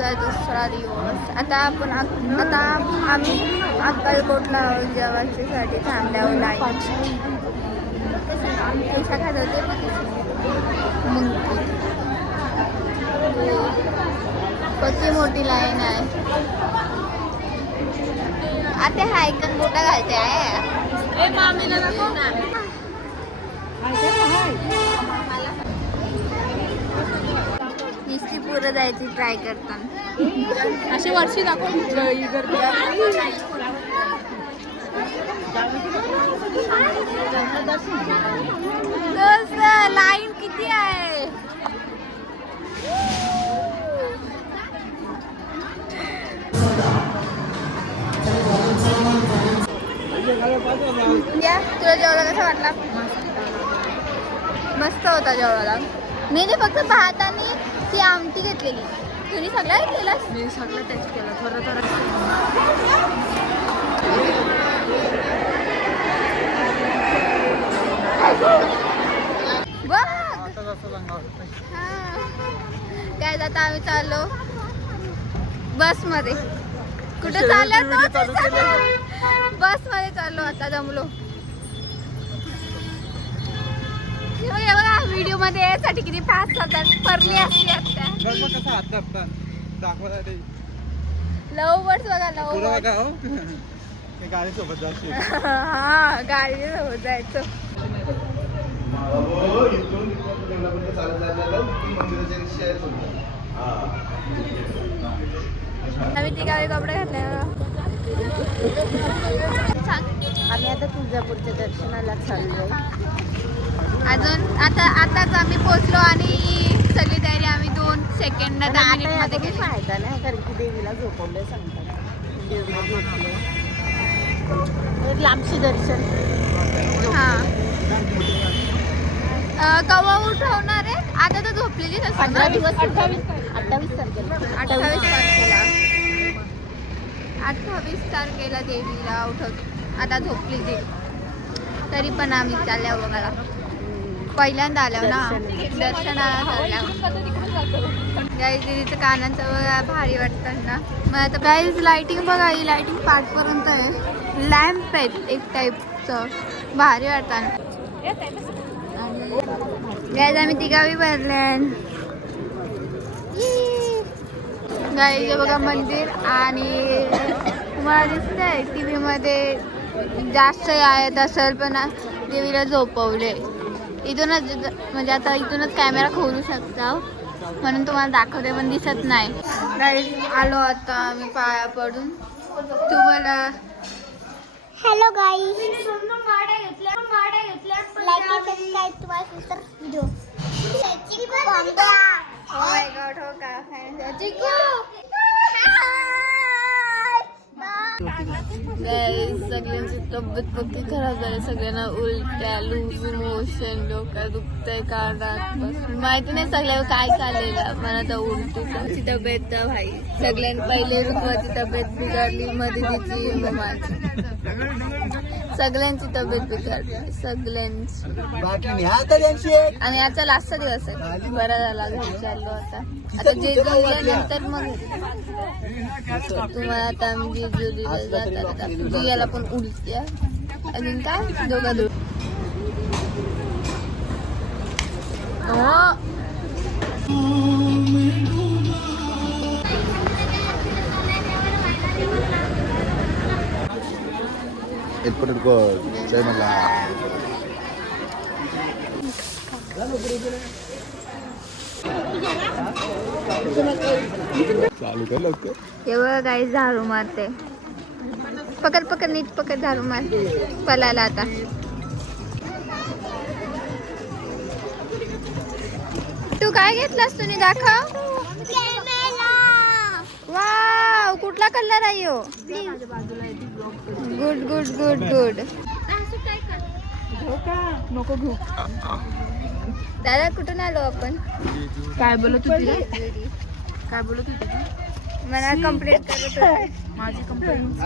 आजचा दुसरा दिवस. आता आम्ही अक्कलकोटला जेवणासाठी थांबल्यावर लाईन पैसा खात होते मग किती मोठी लाईन आहे. आता हाय पण मोठा घालते आहे मामीला नको निश्चित पुरं जायची ट्राय करताना अशी वर्षी दाखव लाईन किती आहे. तुला जेवढा कसा वाटला. मस्त होता जेवढा. मी फक्त पाहताना ती आमटी घेतलेली. तुम्ही सगळं घेतलेला. मी सगळं टेस्ट केलं थोडं थोडं. काय आता आम्ही चाललो बस मध्ये. कुठे चाललो बस मध्ये चाललो. आता जमलो. बघा व्हिडिओ मध्ये यासाठी किती फास्ट जातात. परली असते आता लव बर्ड्स बघा. लव गाडी सोबत जायची. हा गाडी सोबत जायचं. आम्ही ती गावी कपडे घातले. आम्ही आता तुळजापूरच्या दर्शनाला चाललोय. अजून आताच आम्ही पोहोचलो आणि सगळी तयारी आम्ही 2 सेकंड 10 मिनिट मध्ये केली. फायदा नाही कारण की देवीला झोपवलंय सांगतात. देवीला झोपले लांबशी दर्शन. हा कवा उठवणार आहे. आता तर झोपलेलीच असते. 15 दिवस 28 तारखेला देवीला उठवतो. आता झोपली ती तरी पण आम्ही चालल्या बघायला. पहिल्यांदा आल्या ना दर्शनाला चालल्या. गाईज दीदीचं कानांचं बघा भारी वाटतं ना. मग आता गाईज लाईटिंग बघा. ही लाईटिंग पाठपर्यंत आहे. लॅम्प आहेत एक टाईपचं. भारी वाटतं. गाईज आम्ही तिघावी भरल्या. गाईज बघा मंदिर. आणि तुम्हाला दिसतंय टी व्ही मध्ये जास्त आहेत असेल पण देवीला झोपवले. इथूनच म्हणजे आता इथूनच कॅमेरा खोलू शकता म्हणून तुम्हाला दाखवते पण दिसत नाही. गाईज आलो आता आम्ही पाया पडून. तुम्हाला हॅलो गाईज. गाड्या घेतल्या व्हिडिओ. Oh my god, हो का चिकू. सगळ्यांची तब्येत पक्की खराब झाली. सगळ्यांना उलट्या लूज मोशन डोकं दुखतंय कानात. माहिती नाही सगळ्या काय चाललेलं. मला तर उलटीची तब्येत भाई. सगळ्यांनी पहिले रुकवाची तब्येत बिघडली मध्ये तिची माझी. सगळ्यांची तब्येत बिघडली सगळ्यांची. आणि आजचा लास्टचा दिवस आहे. बरा झाला घरी चाललो आता. जे जेवल्यानंतर मग तुम्हाला आता आम्ही जेजुरीला जातात. जियाला पण उलट्या अजून काय दोघा चालू कर लवकर. हे बघा गाईस झाडू मारते. पकड नीट पकड. झाडू मार पलाला आता. तू काय घेतलास तुम्ही दाखव. वाव कुठला कलर आहे हो. Good good good good. नको घेऊ. दादा कुठून आलो आपण. काय बोलत होती. काय बोलत होती. मला कंप्लेंट करत होते. माझी कंप्लेंट.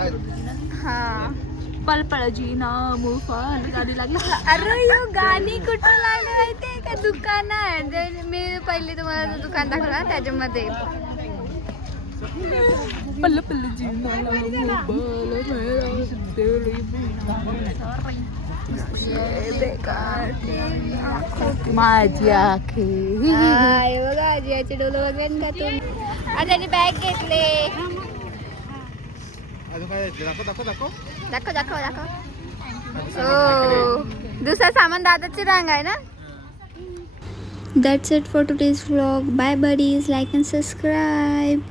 हा पळपळजी ना मोफल गाडी लागली. अरे यो गाणी कुठं लागली माहितीये का. दुकानात मी पहिले तुम्हाला दुकान दाखवलं त्याच्यामध्ये पल्ल पल्ल जीना मोबाईल मेरा तेरी माझी आखे बघा आजीचे डोलं वगैरे का तुम्ही आज त्यांनी बॅग घेतले. अजून काय दाखव दाखव दाखव दाखव दाखव दाखव. हो दुसरा सामान दादाची रांग आहे ना. That's it for today's vlog. Bye buddies, like and subscribe.